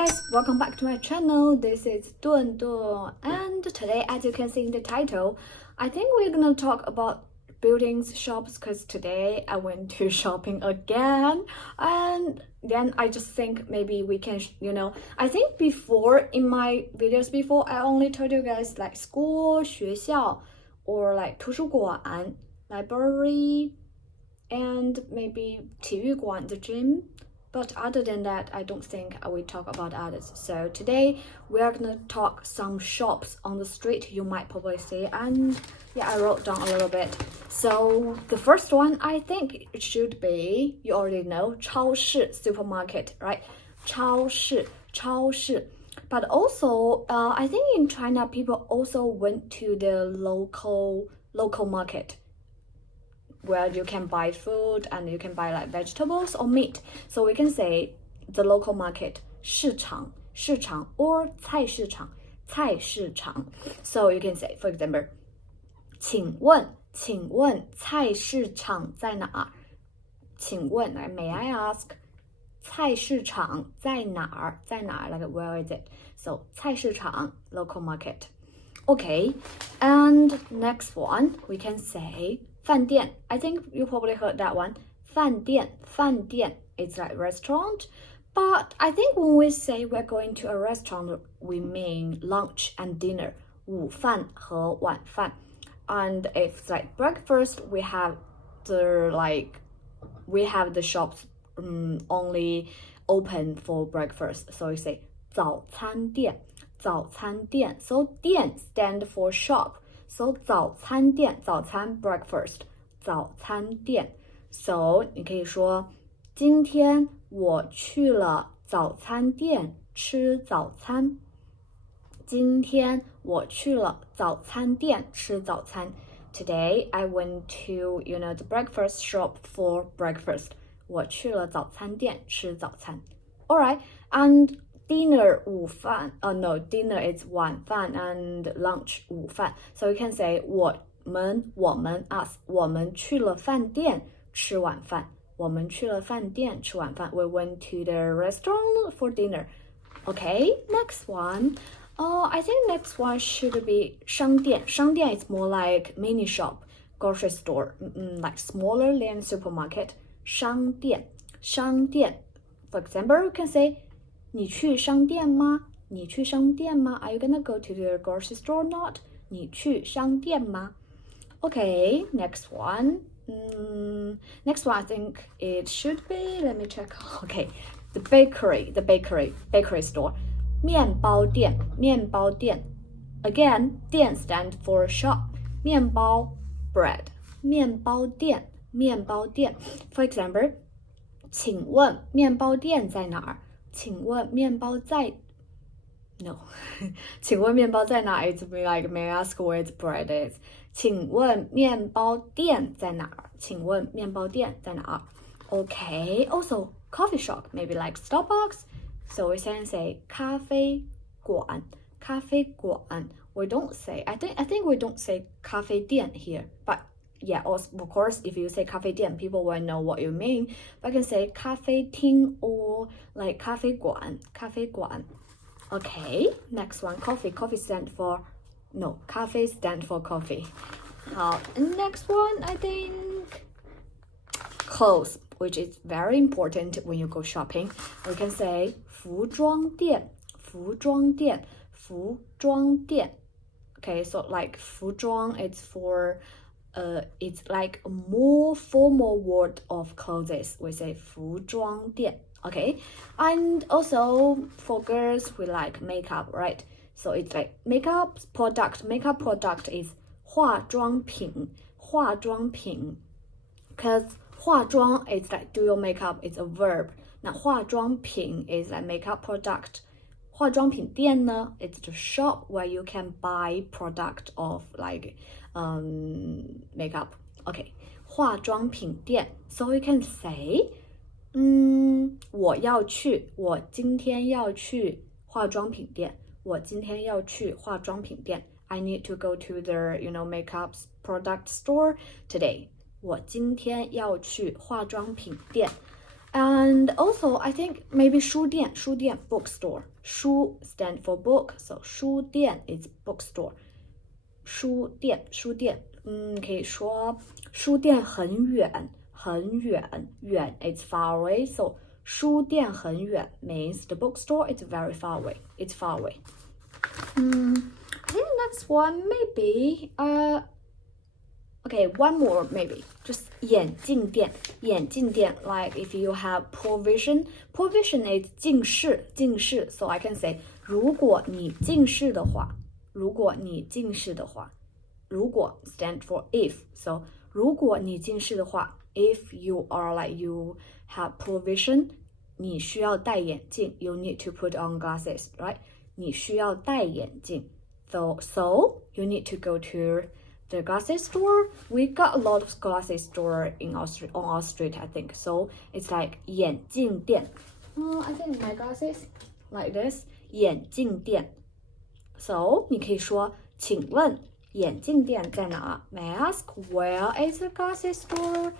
guys, welcome back to my channel. This is Duan Duan, and today, as you can see in the title, I think we're gonna talk about buildings, shops, because today I went to shopping again, and then I just think maybe we can, I think before in my videos before, I only told you guys like school, 学校, or like 图书馆, library, and maybe 体育馆, the gym. But other than that, I don't think I will talk about others. So today we are gonna talk some shops on the street you might probably see, and yeah, I wrote down a little bit. So the first one, I think it should be, you already know, 超市 supermarket, right? 超市. But also, I think in China, people also went to the local market, where you can buy food and you can buy like vegetables or meat. So we can say the local market, 市场 or 菜市场 So you can say, for example, 请问菜市场在哪儿？请问 may I ask, 菜市场在哪儿？在哪儿 like where is it? So 菜市场 local market. Okay, and next one we can say 饭店. I think you probably heard that one. 饭店 it's like restaurant, but I think when we say we're going to a restaurant, we mean lunch and dinner. 午饭和晚饭. And if it's like breakfast, we have the shops only open for breakfast. So we say 早餐店. So 店 stand for shop. So 早餐店 早餐 breakfast 早餐店 So 你可以说今天我去了早餐店吃早餐今天我去了早餐店吃早餐 Today I went to the breakfast shop for breakfast 我去了早餐店吃早餐 Alright, and dinner 午饭 dinner is 晚饭 and lunch 午饭 So you can say 我们 us 我们去了饭店吃晚饭我们去了饭店吃晚饭 We went to the restaurant for dinner. Okay, next one. I think next one should be 商店 is more like mini shop, grocery store, like smaller than supermarket. 商店 For example, you can say 你去商店吗 Are you gonna go to the grocery store or not? 你去商店吗 Okay, next one. Next one, I think it should be, let me check. Okay, the bakery store. 面包店 Again, 店 stand for shop. 面包 bread. 面包店 For example, 请问面包店在哪儿请问面包在 No 请问面包在哪 It's like may I ask where the bread is 请问面包店在哪儿请问面包店在哪儿 Okay, also coffee shop, maybe like Starbucks. So we can say 咖啡馆 We don't say, I think we don't say 咖啡店 here, but yeah, of course, if you say 咖啡店, people will know what you mean. But I can say 咖啡厅 or like 咖啡馆 Okay, next one, coffee. Coffee stand for, no, 咖啡 stand for coffee. And next one, I think, clothes, which is very important when you go shopping. We can say 服装店 Okay, so like 服装 it's for it's like a more formal word of clothes. We say 服装店 Okay, and also for girls we like makeup, right? So it's like makeup product is 化妆品 because 化妆 is like do your makeup, it's a verb. Now 化妆品 is like makeup product. 化妆品店呢 it's the shop where you can buy product of like makeup. Okay, 化妆品店 So you can say 我今天要去化妆品店 I need to go to the makeup product store today 我今天要去化妆品店 And also, I think maybe 书店 bookstore. 书 stand for book, so 书店 is bookstore. 书店可以说书店很远远 it's far away, so 书店很远 means the bookstore is very far away. It's far away. I think the next one maybe okay, one more maybe. Just 眼镜店 like if you have poor vision is 近视 so I can say 如果你近视的话如果 stand for if, so 如果你近视的话 if you are like you have poor vision 你需要戴眼镜 you need to put on glasses, right? 你需要戴眼镜 so you need to go to the glasses store. We got a lot of glasses store on our street, I think. So it's like 眼镜店 I think my glasses like this 眼镜店 So 你可以说请问眼镜店在哪 May I ask where is the glasses store?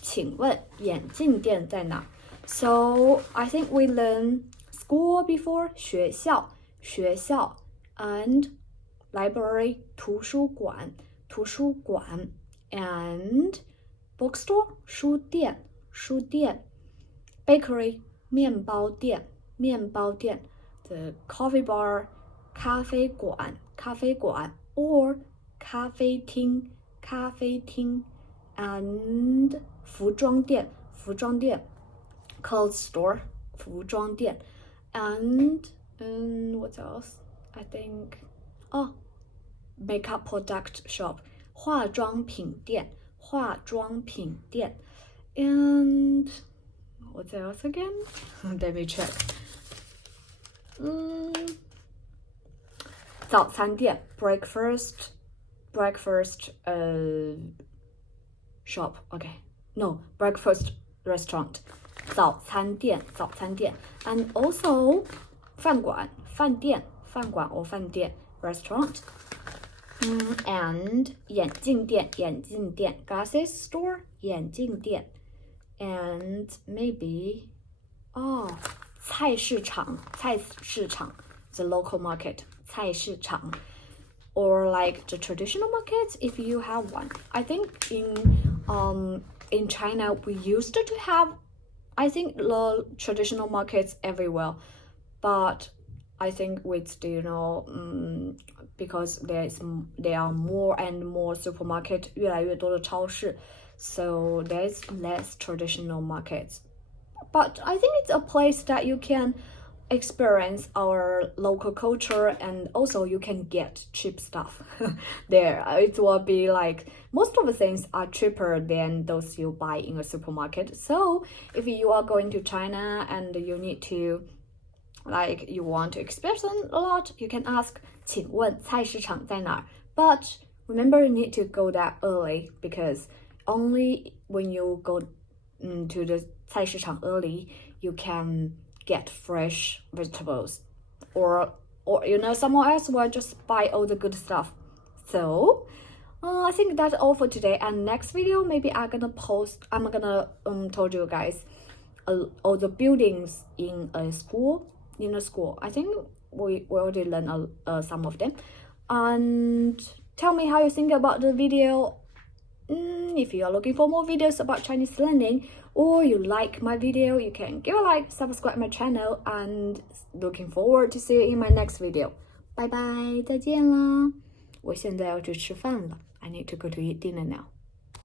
请问眼镜店在哪 So I think we learned school before 学校 and library 图书馆 and bookstore 书店 bakery 面包店 the coffee bar 咖啡馆 or 咖啡厅 and 服装店 clothes store 服装店 and what else? I think makeup product shop 化妆品店 and what else again? Let me check. 早餐店 breakfast shop. Okay, no, breakfast restaurant. 早餐店 and also 饭馆 or 饭店 restaurant. And 眼镜店 glasses store 眼镜店 and maybe 菜市场 the local market 菜市场 or like the traditional markets if you have one. I think in China we used to have I think the traditional markets everywhere, but I think with because there are more and more supermarket 越来越多的超市 so there's less traditional markets. But I think it's a place that you can experience our local culture and also you can get cheap stuff there. It will be like most of the things are cheaper than those you buy in a supermarket. So if you are going to China and you need to like you want to experience a lot, you can ask 请问菜市场在哪儿 But remember you need to go that early because only when you go to the 菜市场 early you can get fresh vegetables or someone else will just buy all the good stuff. So I think that's all for today, and next video maybe I'm gonna told you guys all the buildings in a school. I think we already learned some of them, and tell me how you think about the video. If you are looking for more videos about Chinese learning or you like my video, you can give a like, subscribe my channel, and looking forward to see you in my next video. Bye bye, 再见啦！我现在要去吃饭了。I need to go to eat dinner now.